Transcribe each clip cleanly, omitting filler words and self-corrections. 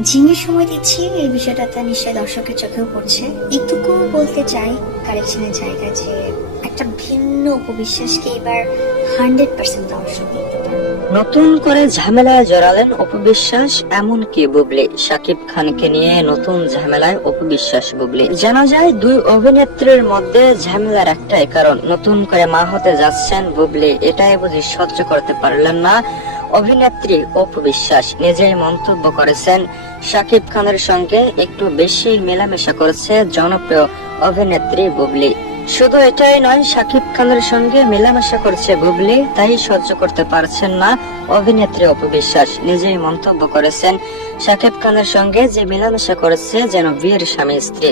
জিমের সময় দিচ্ছি, এই বিষয়টা তার নিশ্চয়ই দর্শকের চোখেও পড়ছে। একটুকু বলতে চাই কারেকশনের জায়গায় যে একটা ভিন্ন উপবিশ্বাসকে এবার 100% দর্শক দেখতে পারবে। নতুন করে ঝামেলায় জড়ালেন অপবিশ্বাস, এমনকি বুবলি। শাকিব খানকে নিয়ে নতুন ঝামেলায় অপবিশ্বাস বুবলি। জানা যায় দুই অভিনেত্রীর মধ্যে ঝামেলার একটাই কারণ, নতুন করে মা হতে যাচ্ছেন বুবলি। এটাই বুঝি সহ্য করতে পারলেন না অভিনেত্রী অপবিশ্বাস। নিজেই মন্তব্য করেছেন শাকিব খানের সঙ্গে একটু বেশি মেলামেশা করেছে জনপ্রিয় অভিনেত্রী বুবলি। শুধু এটাই নয়, শাকিব খানের সঙ্গে মেলামেশা করছে বুবলি, তাই সহ্য করতে পারছেন না অভিনেত্রী অপবিশ্বাস। নিজেই মন্তব্য করেছেন শাকিব খানের সঙ্গে যে মেলামেশা করেছে যেন বিয়ের স্বামী স্ত্রী।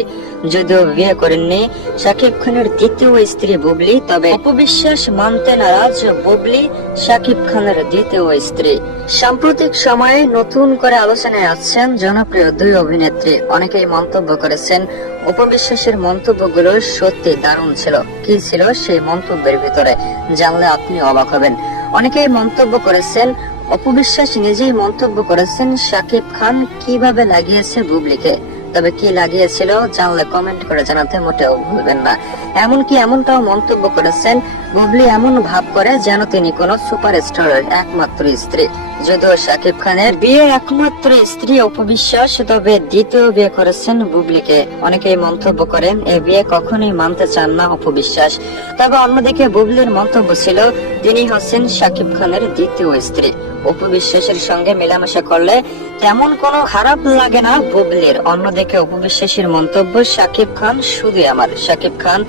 যদিও বিয়ে করেননি শাকিব খানের দ্বিতীয় স্ত্রী বুবলি, তবে অপবিশ্বাস মানতে নারাজ বুবলি শাকিব খানের দ্বিতীয় স্ত্রী। সাম্প্রতিক সময়ে নতুন করে আলোচনায় আসছেন জনপ্রিয় দুই অভিনেত্রী। অনেকেই মন্তব্য করেছেন অপবিশ্বাসের মন্তব্যগুলো সত্যি দারুণ ছিল। কি ছিল সেই মন্তব্যের ভিতরে জানলে আপনি অবাক হবেন। অনেকেই মন্তব্য করেছেন, অপবিশ্বাস নিজেই মন্তব্য করেছেন শাকিব খান কিভাবে লাগিয়েছে বুবলিকে। তবে কি লাগিয়েছিল জানলে কমেন্ট করে জানাতে মোটেও ভুলবেন না। এমনকি এমনটাও মন্তব্য করেছেন, বুবলি এমন ভাব করে যেন তিনি কোন সুপারস্টারের একমাত্র স্ত্রী। যদিও শাকিব খানের বিয়ে একমাত্র স্ত্রী অপবিশ্বাস, তবে দ্বিতীয় বিয়ে করেছেন বুবলিকে। অনেকেই মন্তব্য করেন এই বিয়ে কখনোই মানতে চান না অপবিশ্বাস। তবে অন্যদিকে বুবলির মন্তব্য ছিল তিনি হচ্ছেন শাকিব খানের দ্বিতীয় স্ত্রী। অপবিশ্বাসের সঙ্গে মেলামেশা করলে তেমন কোনো খারাপ লাগে না বুবলির। অন্যদিকে অপবিশ্বাসের মন্তব্য, শাকিব খান শুধু আমার, শাকিব খান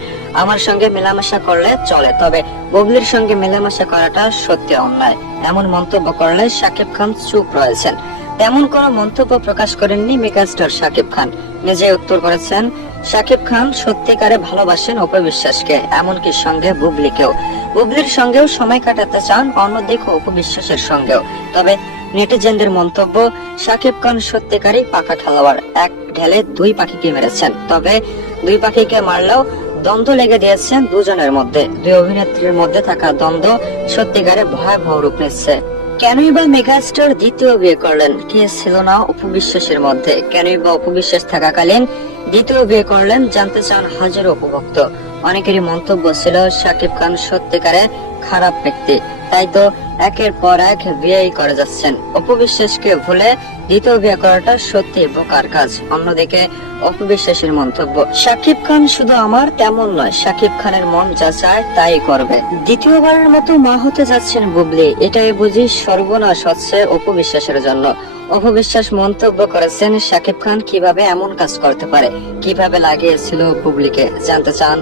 আমার সঙ্গে মেলামেশা করলে চলে, তবে বুবলির সঙ্গে মেলামেশা করাটা সত্যি অন্যায়। এমন মন্তব্য করলে শাকিব খান চুপ রয়েছেন। তেমন কোনো মন্তব্য প্রকাশ করেননি মেগাস্টার শাকিব খান। নিজে উত্তর করেছেন শাকিব খান সত্যিকারে ভালোবাসেন অপবিশ্বাসকে, এমনকি সঙ্গে বুবলিকেও। বুবলির সঙ্গেও সময় কাটাতে চান, অন্যদিকে অপবিশ্বাসের সঙ্গেও। তবে নেটিজেনদের মন্তব্য, শাকিব খান সত্যিকারই পাকা খেলোয়াড়, এক ঢেলে দুই পাখিকে মেরেছেন। তবে দুই পাখিকে মারলেও দ্বন্দ্ব লেগে দিয়েছেন দুজনের মধ্যে। দুই অভিনেত্রীর মধ্যে থাকা দ্বন্দ্ব সত্যিকারে ভয়াবহ রূপ নিচ্ছে। কেনই বা মেগাস্টার দ্বিতীয় বিয়ে করলেন, কি ছিল না অপবিশ্বাসের মধ্যে? কেনই বা অপবিশ্বাস থাকাকালীন দ্বিতীয় বিয়ে করলেন জানতে চান হাজারো উপভোক্ত। অনেকেরই মন্তব্য ছিল শাকিব খান সত্যিকারে খারাপ ব্যক্তি, তাই তো একের পর এক বিয়েই করে যাচ্ছেন। অপবিশ্বাসকে ভুলে দ্বিতীয় বিয়ে করাটা সত্যি বোকার কাজ। অন্যদিকে অপবিশ্বাসের মন্তব্য, শাকিব খান শুধু আমার তেমন নয়, শাকিব খানের মন যা চায় তাই করবে। দ্বিতীয়বারের মতো মা হতে যাচ্ছেন বুবলি, এটাই বুঝি সর্বনাশ হচ্ছে অপবিশ্বাসের জন্য। অপবিশ্বাস মন্তব্য করেছেন শাকিব খান কিভাবে এমন কাজ করতে পারে, কিভাবে লাগিয়েছিল বুবলিকে, জানতে চান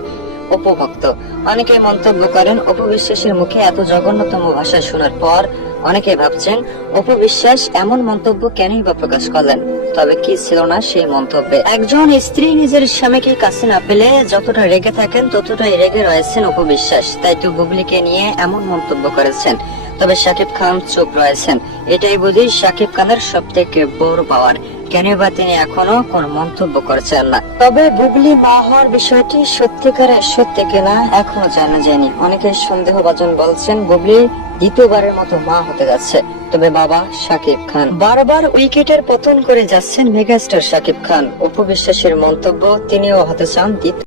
উপভোক্ত। অনেকে মন্তব্য করেন অপবিশ্বাসের মুখে এত জঘন্যতম ভাষা শোনার পর অনেকে ভাবছেন অপবিশ্বাস এমন মন্তব্য কেনই বা প্রকাশ করলেন। তবে কি ছিল না সেই মন্তব্যে? একজন স্ত্রী নিজের স্বামীকে কাছে না পেলে যতটা রেগে থাকেন ততটাই রেগে রয়েছেন অপবিশ্বাস, তাই তো বুবলিকে নিয়ে এমন মন্তব্য করেছেন। তবে শাকিব খান চুপ রয়েছেন, এটাই বুঝি শাকিব খানের সব থেকে বড় পাওয়ার। কেন বা তিনি এখনো কোন মন্তব্য করছেন না। তবে বুবলি মা হওয়ার বিষয়টি সত্যিকারের সত্যি কিনা এখনো জানা যায়নি। অনেকে সন্দেহভাজন বলছেন বুবলি দ্বিতীয়বারের মতো মা হতে যাচ্ছে। তবে বাবা শাকিব খান বারবার উইকেটের পতন করে যাচ্ছেন মেগাস্টার শাকিব খান। অপবিশ্বাসের মন্তব্য, তিনিও হতে চান দ্বিতীয়